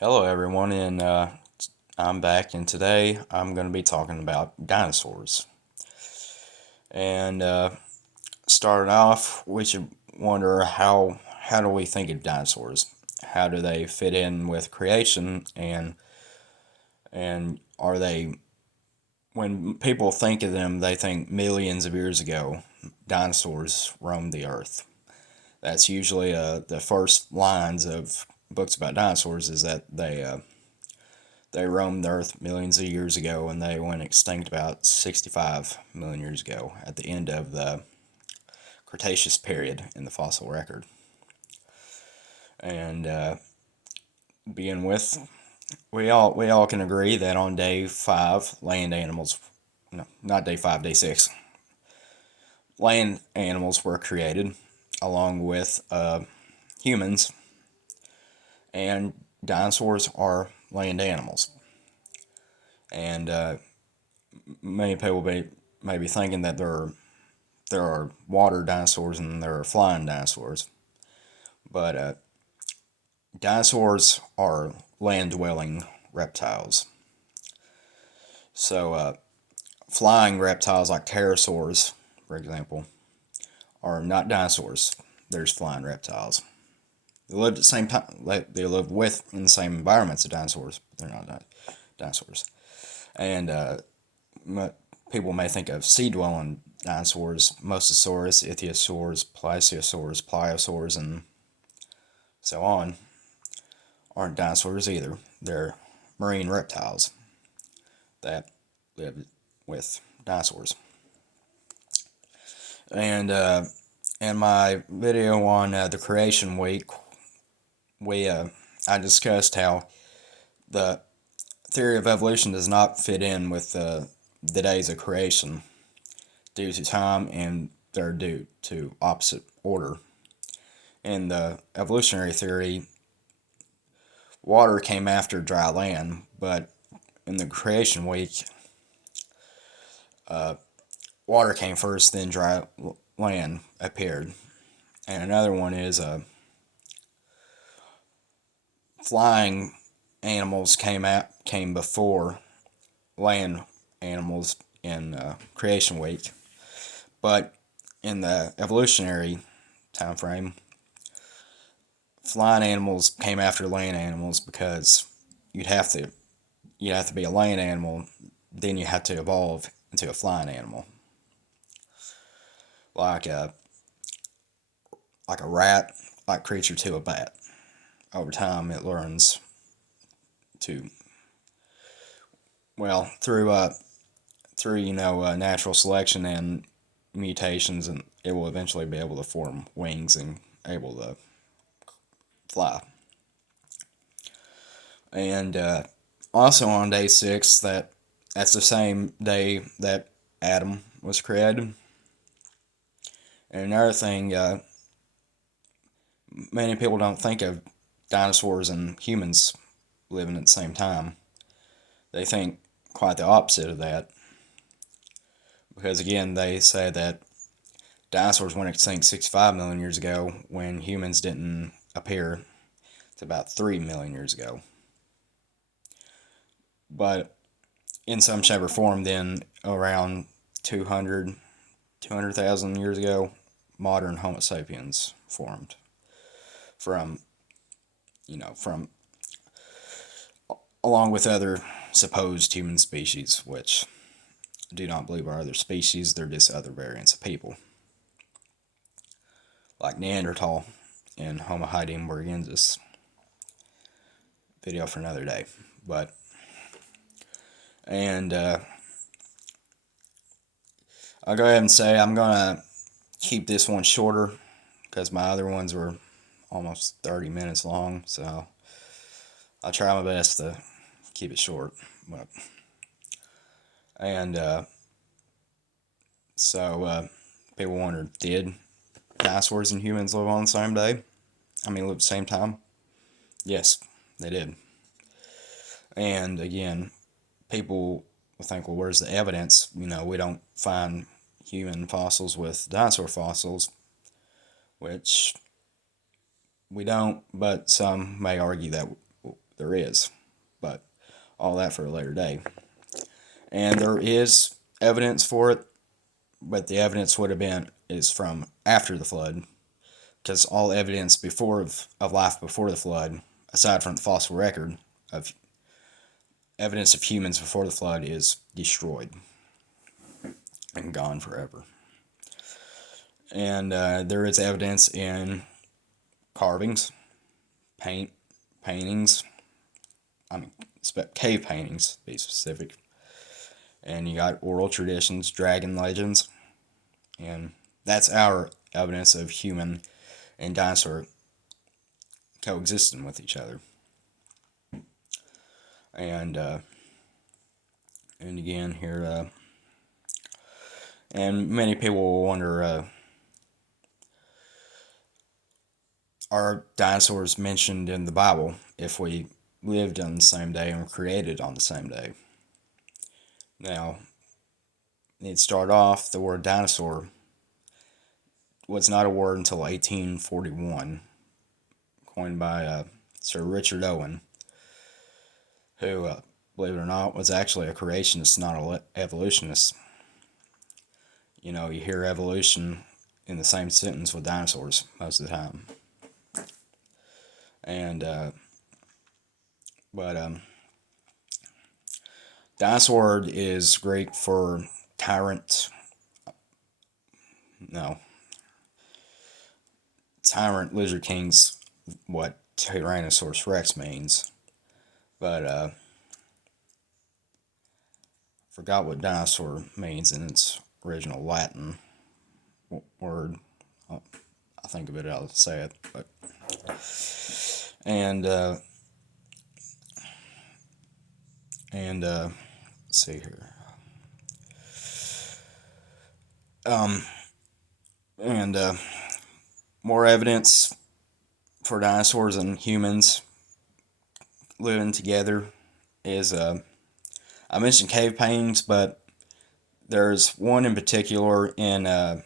Hello, everyone, and I'm back, and today I'm going to be talking about dinosaurs. And starting off, we should wonder how do we think of dinosaurs? How do they fit in with creation, and are they when people think of them, they think millions of years ago dinosaurs roamed the earth. That's usually the first lines of books about dinosaurs is that they roamed the earth millions of years ago and they went extinct about 65 million years ago at the end of the Cretaceous period in the fossil record. And begin with, we all can agree that on day 5, land animals, no, not day 5, day 6, land animals were created along with humans, and dinosaurs are land animals. And many people may be thinking that there are water dinosaurs and there are flying dinosaurs. But dinosaurs are land dwelling reptiles. So, flying reptiles like pterosaurs, for example, are not dinosaurs. There's flying reptiles. They live at the same time. They live with in the same environments as dinosaurs, but they're not dinosaurs. And people may think of sea dwelling dinosaurs, Mosasaurus, Ichthyosaurs, Plesiosaurs, Pliosaurs, and so on, aren't dinosaurs either. They're marine reptiles that live with dinosaurs. And in my video on the Creation Week, I discussed how the theory of evolution does not fit in with the days of creation due to time, and they're due to opposite order. In the evolutionary theory, water came after dry land, but in the Creation Week, water came first, then dry land appeared. And another one is flying animals came before land animals in Creation Week, but in the evolutionary time frame, flying animals came after land animals because you'd have to be a land animal, then you have to evolve into a flying animal, like a rat like creature to a bat. Over time, it learns to through natural selection and mutations, and it will eventually be able to form wings and able to fly. And also on day 6, that's the same day that Adam was created. And another thing, many people don't think of dinosaurs and humans living at the same time. They think quite the opposite of that. Because again, they say that dinosaurs went extinct 65 million years ago when humans didn't appear to about 3 million years ago. But in some shape or form, then around 200,000 years ago, modern Homo sapiens formed from, from along with other supposed human species, which do not believe are other species, they're just other variants of people, like Neanderthal and Homo heidelbergensis. Video for another day. But, and I'll go ahead and say I'm going to keep this one shorter because my other ones were almost 30 minutes long, so I'll try my best to keep it short. But, and so people wonder, did dinosaurs and humans live on the same day? Live at the same time? Yes, they did. And again, people will think, well, where's the evidence? We don't find human fossils with dinosaur fossils, which we don't, but some may argue that there is. But all that for a later day. And there is evidence for it, but the evidence would have been is from after the flood, because all evidence of life before the flood, aside from the fossil record of evidence of humans before the flood, is destroyed and gone forever. And there is evidence in carvings, paintings, cave paintings, to be specific. And you got oral traditions, dragon legends, and that's our evidence of human and dinosaur coexisting with each other. And again here, and many people will wonder, are dinosaurs mentioned in the Bible if we lived on the same day and were created on the same day? Now, it started off, the word dinosaur was not a word until 1841, coined by Sir Richard Owen, who, believe it or not, was actually a creationist, not an evolutionist. You know, you hear evolution in the same sentence with dinosaurs most of the time. And, dinosaur is Greek for tyrant. No. Tyrant Lizard King's what Tyrannosaurus Rex means. But, forgot what dinosaur means in its original Latin word. I'll think of it, I'll say it. But, and let's see here. And more evidence for dinosaurs and humans living together is, I mentioned cave paintings, but there's one in particular in, the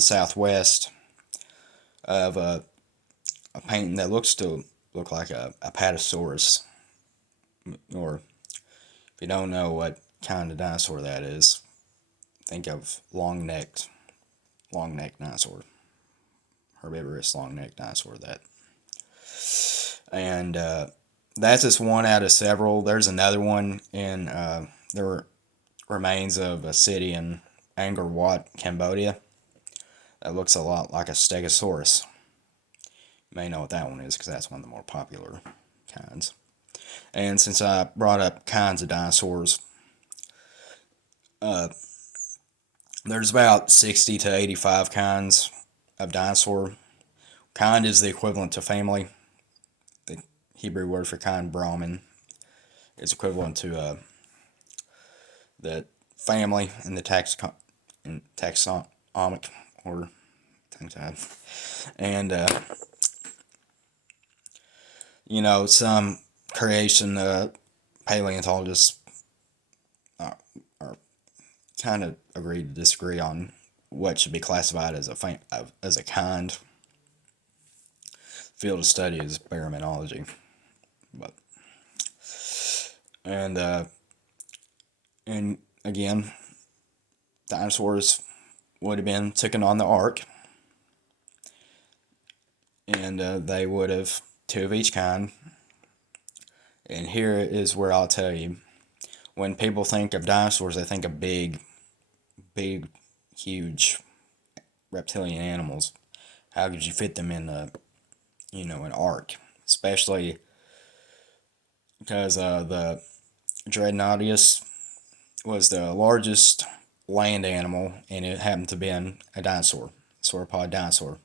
Southwest of a painting that looks to look like a Apatosaurus. Or, if you don't know what kind of dinosaur that is, think of long-necked dinosaur. Herbivorous long-necked dinosaur, that. And that's just one out of several. There's another one in, there remains of a city in Angkor Wat, Cambodia, that looks a lot like a Stegosaurus. You may know what that one is, because that's one of the more popular kinds. And since I brought up kinds of dinosaurs, there's about 60 to 85 kinds of dinosaur. Kind is the equivalent to family. The Hebrew word for kind, Brahmin, is equivalent to the family in the taxonomic order. And, some creation paleontologists are kind of agree to disagree on what should be classified as a kind. Field of study is baraminology, and again, dinosaurs would have been taken on the ark, and they would have two of each kind. And here is where I'll tell you, when people think of dinosaurs, they think of big, huge reptilian animals. How could you fit them in an ark? Especially because the Dreadnoughtus was the largest land animal, and it happened to be a dinosaur, sauropod dinosaur,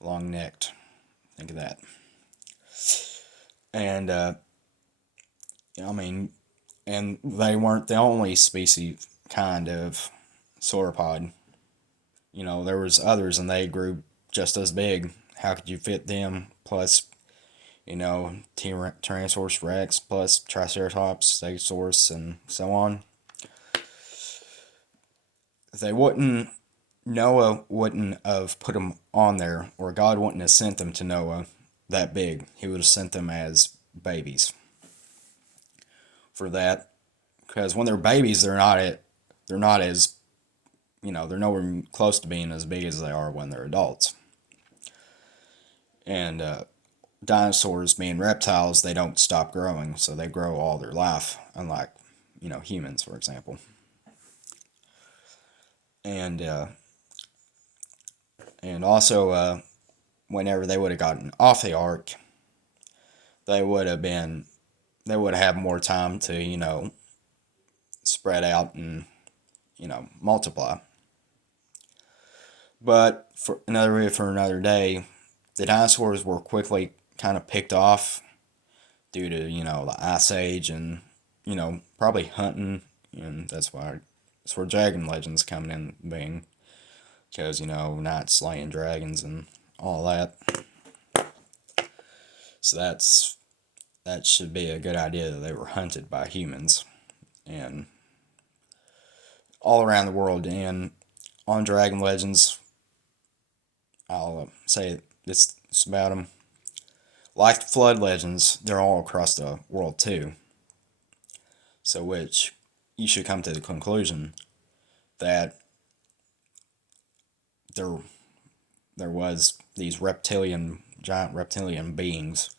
long-necked. Think of that. And and they weren't the only kind of sauropod. There was others, and they grew just as big. How could you fit them? Plus, Tyrannosaurus Rex, plus Triceratops, Stegosaurus, and so on. Noah wouldn't have put them on there, or God wouldn't have sent them to Noah. that big. He would have sent them as babies for that, because when they're babies, they're not as, they're nowhere close to being as big as they are when they're adults. And dinosaurs, being reptiles, they don't stop growing, so they grow all their life, unlike humans, for example. And also, whenever they would have gotten off the ark, they would have more time to spread out and multiply. But for another day, the dinosaurs were quickly kind of picked off due to the ice age and probably hunting, and that's where dragon legends come in being, because knights slaying dragons and all that. So that should be a good idea that they were hunted by humans and all around the world. And on Dragon Legends, I'll say this about them. Like Flood Legends, they're all across the world too. So which you should come to the conclusion that there was these giant reptilian beings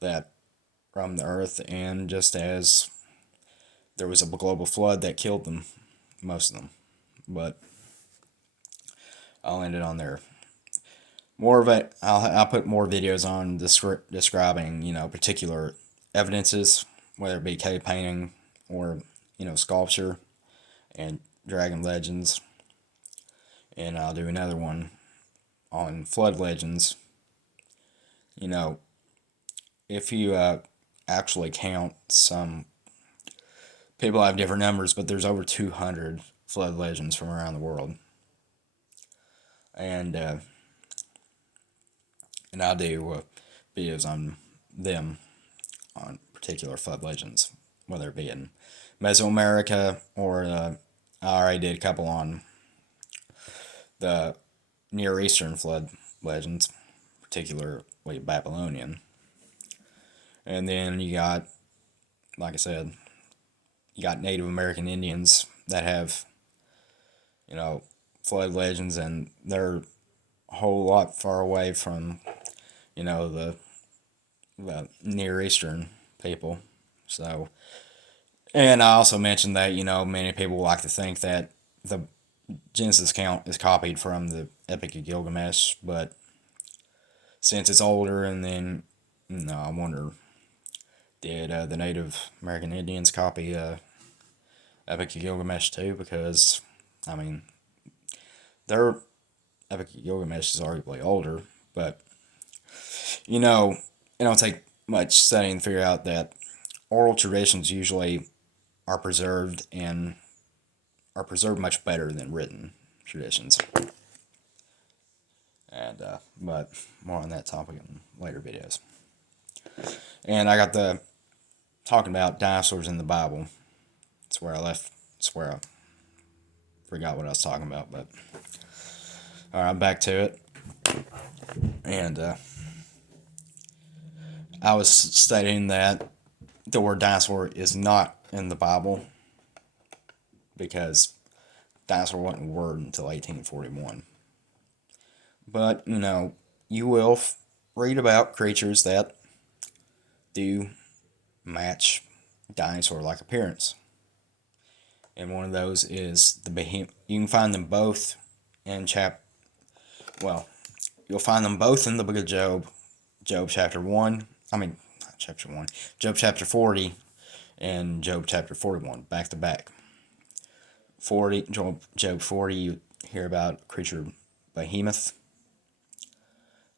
that roamed the earth, and just as there was a global flood that killed them, most of them. But I'll end it on there. More of it, I'll put more videos on describing particular evidences, whether it be cave painting or sculpture and dragon legends. And I'll do another one on flood legends. If you actually count, some people have different numbers, but there's over 200 flood legends from around the world. And I'll do videos on them, on particular flood legends, whether it be in Mesoamerica or I already did a couple on the Near Eastern flood legends, particularly Babylonian. And then you got, like I said, you got Native American Indians that have, flood legends, and they're a whole lot far away from, the Near Eastern people. So, and I also mentioned that, many people like to think that the Genesis count is copied from the Epic of Gilgamesh, but since it's older, and then, I wonder, did the Native American Indians copy Epic of Gilgamesh too? Because, their Epic of Gilgamesh is arguably older, but, it don't take much studying to figure out that oral traditions usually are preserved much better than written traditions. And but more on that topic in later videos. And I got talking about dinosaurs in the Bible. That's where I forgot what I was talking about, but all right, I'm back to it. And I was stating that the word dinosaur is not in the Bible, because dinosaur wasn't a word until 1841. But, you will read about creatures that do match dinosaur-like appearance. And one of those is the behemoth. You can find them both in you'll find them both in the book of Job. Job chapter 1. Not chapter 1. Job chapter 40 and Job chapter 41, back to back. Job 40, you hear about creature behemoth,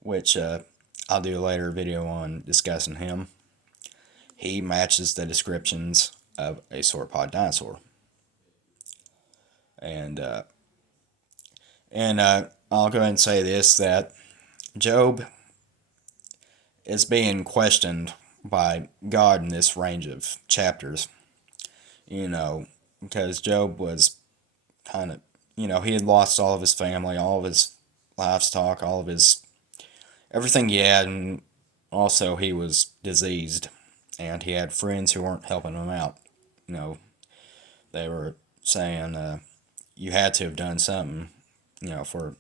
which I'll do a later video on discussing him. He matches the descriptions of a sauropod dinosaur. And I'll go ahead and say this, that Job is being questioned by God in this range of chapters, because Job was kind of, he had lost all of his family, all of his livestock, all of his, everything he had, and also he was diseased, and he had friends who weren't helping him out. You know, they were saying you had to have done something, for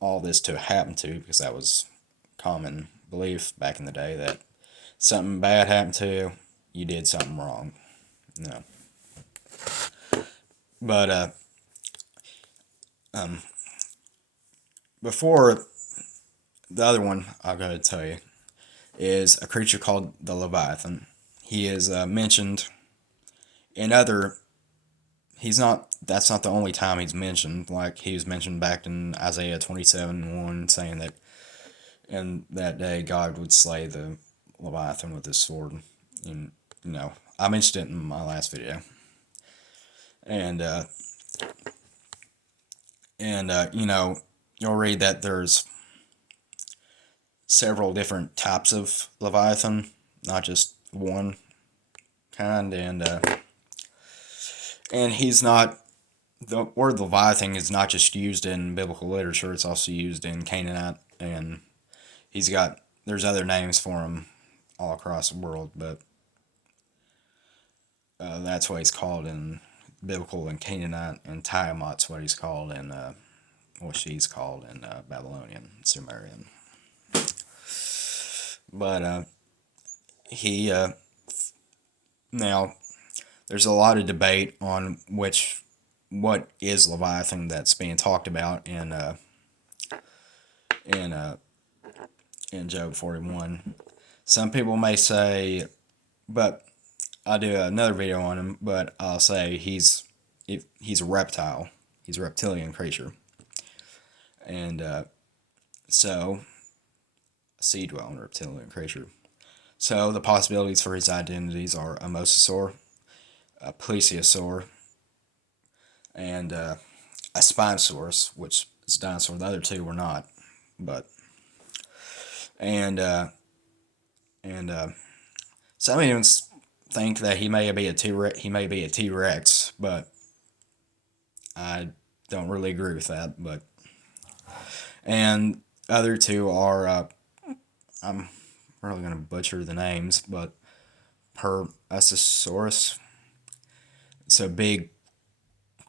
all this to happen to, because that was common belief back in the day that something bad happened to you, you did something wrong. No. But before the other one I'm going to tell you is a creature called the Leviathan. He is mentioned in other. That's not the only time he's mentioned. Like, he was mentioned back in Isaiah 27:1, saying that in that day God would slay the Leviathan with his sword. And, I mentioned it in my last video. And you'll read that there's several different types of Leviathan, not just one kind. And he's not, the word Leviathan is not just used in biblical literature, it's also used in Canaanite, and there's other names for him all across the world, but that's what he's called in biblical and Canaanite, and Tiamat's what he's called in, what she's called in Babylonian, Sumerian. But now, there's a lot of debate on what is Leviathan that's being talked about in Job 41. Some people may say, but I'll do another video on him, but I'll say he's a reptile. He's a reptilian creature. And so, a sea-dwelling reptilian creature. So the possibilities for his identities are a mosasaur, a plesiosaur, and a Spinosaurus, which is a dinosaur. The other two were not, but and some even think that he may be a T-Rex, but I don't really agree with that. And other two are I'm really gonna butcher the names, but Perussasaurus. It's a big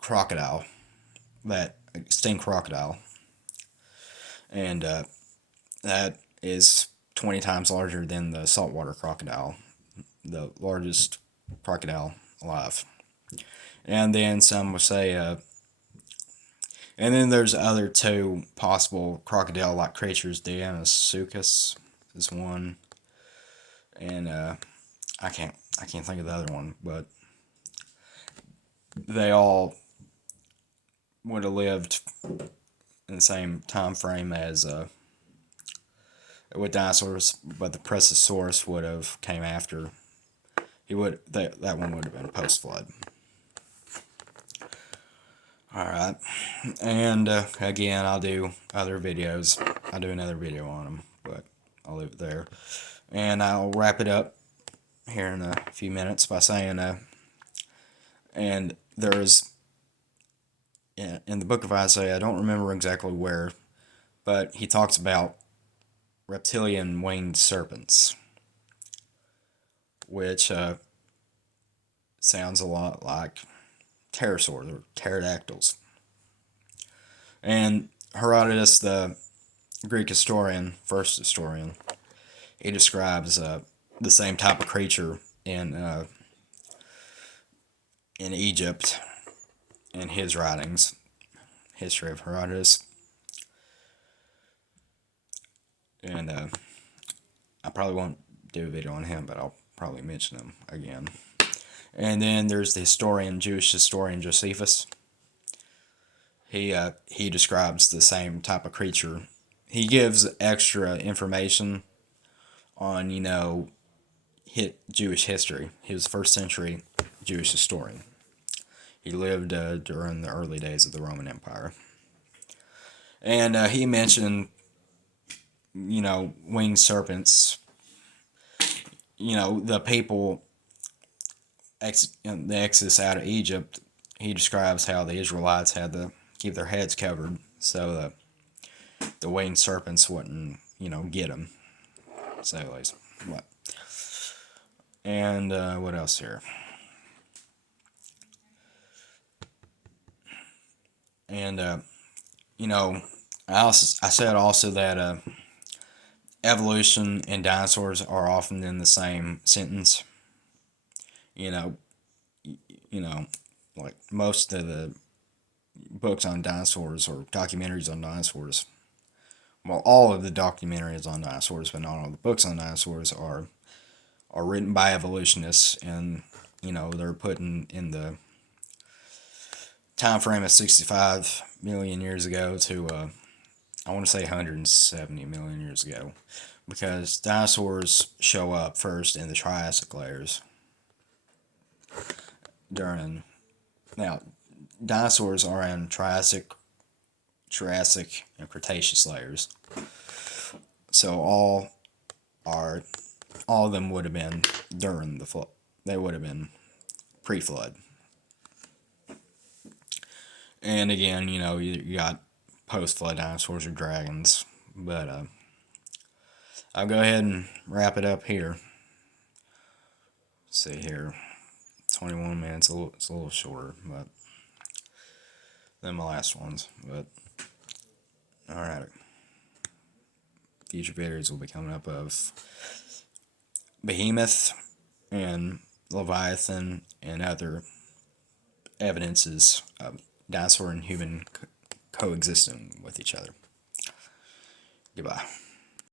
crocodile, that extinct crocodile, and that is 20 times larger than the saltwater crocodile, the largest crocodile alive. And then some would say, and then there's other two possible crocodile-like creatures. Deinosuchus is one, and I can't think of the other one, but they all would have lived in the same time frame as with dinosaurs, but the Plesiosaurus would have came after. That one would have been post flood. All right, and again, I'll do other videos. I'll do another video on them, but I'll leave it there, and I'll wrap it up here in a few minutes by saying, and there's in the book of Isaiah, I don't remember exactly where, but he talks about reptilian winged serpents, which sounds a lot like pterosaurs or pterodactyls. And Herodotus, the Greek historian, first historian, he describes the same type of creature in Egypt in his writings, History of Herodotus. And I probably won't do a video on him, but I'll probably mention him again. And then there's the Jewish historian Josephus. He describes the same type of creature. He gives extra information on, Jewish history. He was first century Jewish historian. He lived during the early days of the Roman Empire. And he mentioned, winged serpents. The people, the exodus out of Egypt, he describes how the Israelites had to keep their heads covered so the winged serpents wouldn't, get them. say at least. What? And what else here? And I said also that evolution and dinosaurs are often in the same sentence. You know, you know, like most of the books on dinosaurs or documentaries on dinosaurs. Well, all of the documentaries on dinosaurs, but not all the books on dinosaurs are written by evolutionists, and they're put in the time frame of 65 million years ago to I want to say 170 million years ago, because dinosaurs show up first in the Triassic layers during now dinosaurs are in Triassic, Jurassic, and Cretaceous layers. So are all of them would have been during the flood. They would have been pre-flood. And again, you got post-flood dinosaurs or dragons. But I'll go ahead and wrap it up here. Let's see here, 21 minutes. It's a little shorter, but than my last ones. But all right, future videos will be coming up of Behemoth and Leviathan and other evidences of dinosaur and human coexisting with each other. Goodbye.